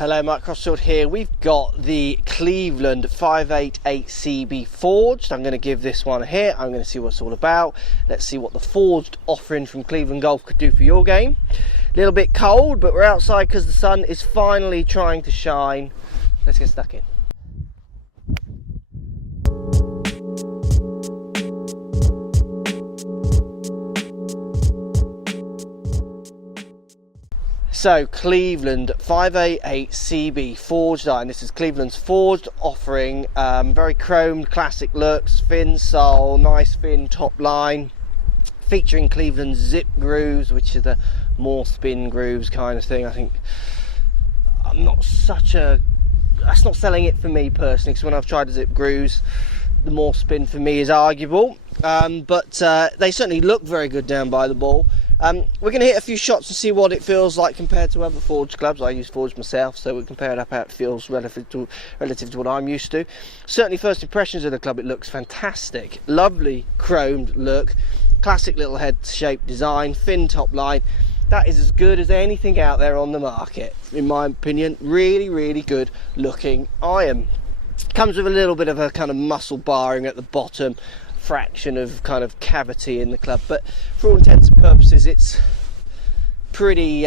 Hello, Mark Crossfield here. We've got the Cleveland 588 CB forged. I'm going to give this one a hit. I'm going to see what it's all about. Let's see what the forged offering from Cleveland Golf could do for your game. A little bit cold, but we're outside because the sun is finally trying to shine. Let's get stuck in. So Cleveland 588 CB forged iron. This is Cleveland's forged offering. Very chromed, classic looks, fin sole, nice fin top line, featuring Cleveland zip grooves, which are the more spin grooves kind of thing. I think that's not selling it for me personally, because when I've tried the zip grooves, the more spin for me is arguable. But they certainly look very good down by the ball. We're going to hit a few shots and see what it feels like compared to other forged clubs. I use forged myself, so we'll compare it up how it feels relative to what I'm used to. Certainly first impressions of the club, it looks fantastic. Lovely chromed look, classic little head shape design, fin top line. That is as good as anything out there on the market, in my opinion. Really, really good looking iron. Comes with a little bit of a kind of muscle barring at the bottom, fraction of kind of cavity in the club, but for all intents and purposes it's pretty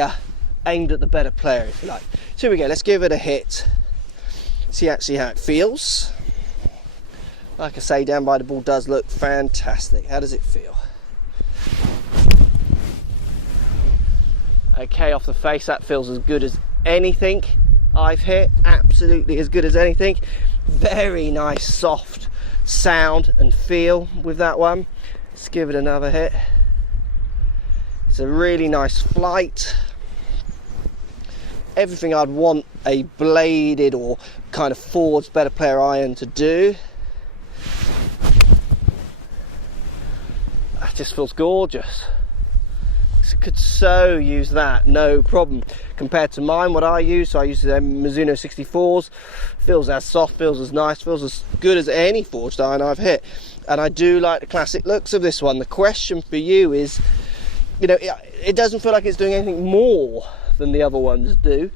aimed at the better player, if you like. So here we go, let's give it a hit, see how it feels. Like I say, down by the ball does look fantastic. How does it feel? Okay, off the face that feels as good as anything I've hit, absolutely as good as anything. Very nice soft sound and feel with that one. Let's give it another hit. It's a really nice flight, everything I'd want a bladed or kind of forged better player iron to do. That just feels gorgeous. Could so use that, no problem. Compared to mine, what I use, so I use the Mizuno 64s. Feels as soft, feels as nice, feels as good as any forged iron I've hit. And I do like the classic looks of this one. The question for you is, you know, it doesn't feel like it's doing anything more than the other ones do.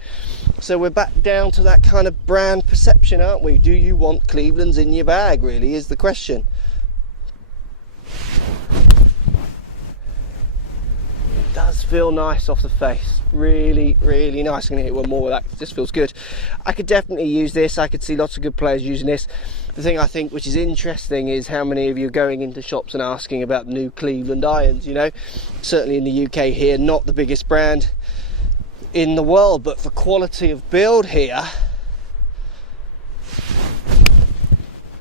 So we're back down to that kind of brand perception, aren't we? Do you want Cleveland's in your bag, really, is the question. Does feel nice off the face, really, really nice. I'm gonna hit one more with that. It just feels good. I could definitely use this. I could see lots of good players using this. The thing I think which is interesting is how many of you are going into shops and asking about new Cleveland irons. You know, certainly in the UK here, not the biggest brand in the world, but for quality of build here,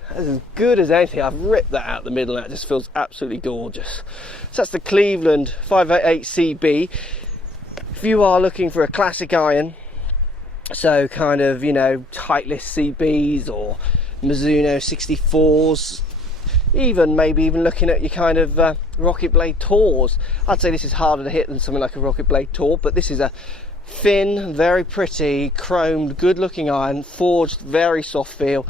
as good as anything. I've ripped that out the middle, that just feels absolutely gorgeous. So that's the Cleveland 588 CB. If you are looking for a classic iron, so kind of, you know, Titleist CBs or Mizuno 64s, maybe even looking at your kind of Rocket Blade Tours, I'd say this is harder to hit than something like a Rocket Blade Tour, but this is a thin, very pretty, chromed, good looking iron, forged, very soft feel.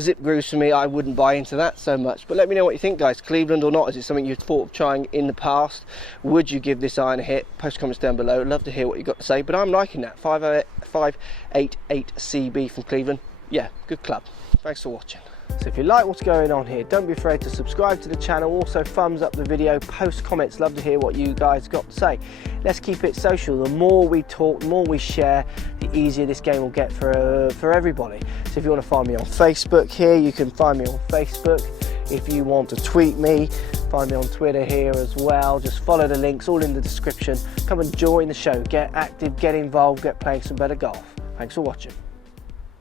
Zip grooves for me, I wouldn't buy into that so much, but let me know what you think, guys. Cleveland or not? Is it something you've thought of trying in the past? Would you give this iron a hit? Post comments down below. I'd love to hear what you've got to say, but I'm liking that 588 CB from Cleveland. Yeah, good club. Thanks for watching. So if you like what's going on here, don't be afraid to subscribe to the channel. Also thumbs up the video, post comments, love to hear what you guys got to say. Let's keep it social. The more we talk, the more we share, the easier this game will get for everybody. So if you want to find me on Facebook here, you can find me on Facebook. If you want to tweet me, find me on Twitter here as well. Just follow the links, all in the description. Come and join the show, get active, get involved, get playing some better golf. Thanks for watching.